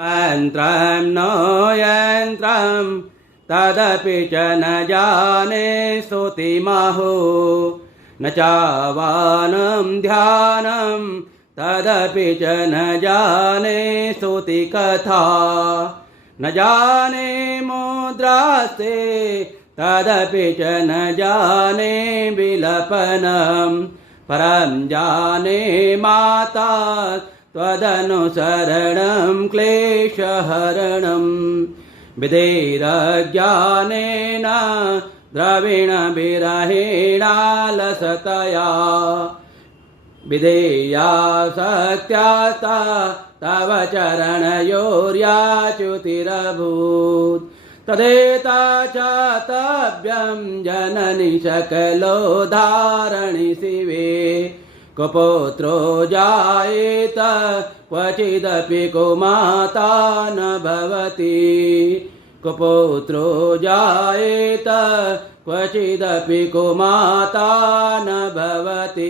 मन्त्रं नो यन्त्रं तदपि च न जाने स्तुतिमहो न चावानं ध्यानं तदपि च न जाने स्तुतिकथा न जाने मुद्रास्ते तदपि च न जाने विलपनं परं जाने माता त्वदनुसरणं क्लेशहरणं विधेरज्ञानेन द्रविणविरहेणालसतया विधेयासक्त्यास्ता तव चरणयोर्याच्युतिरभूत् तदेता चातव्यं जननि सकलोद्धारणि शिवे कुपुत्रो जायेत क्वचिदपि कुमाता न भवति कुपुत्रो जायेत क्वचिदपि कुमाता न भवति।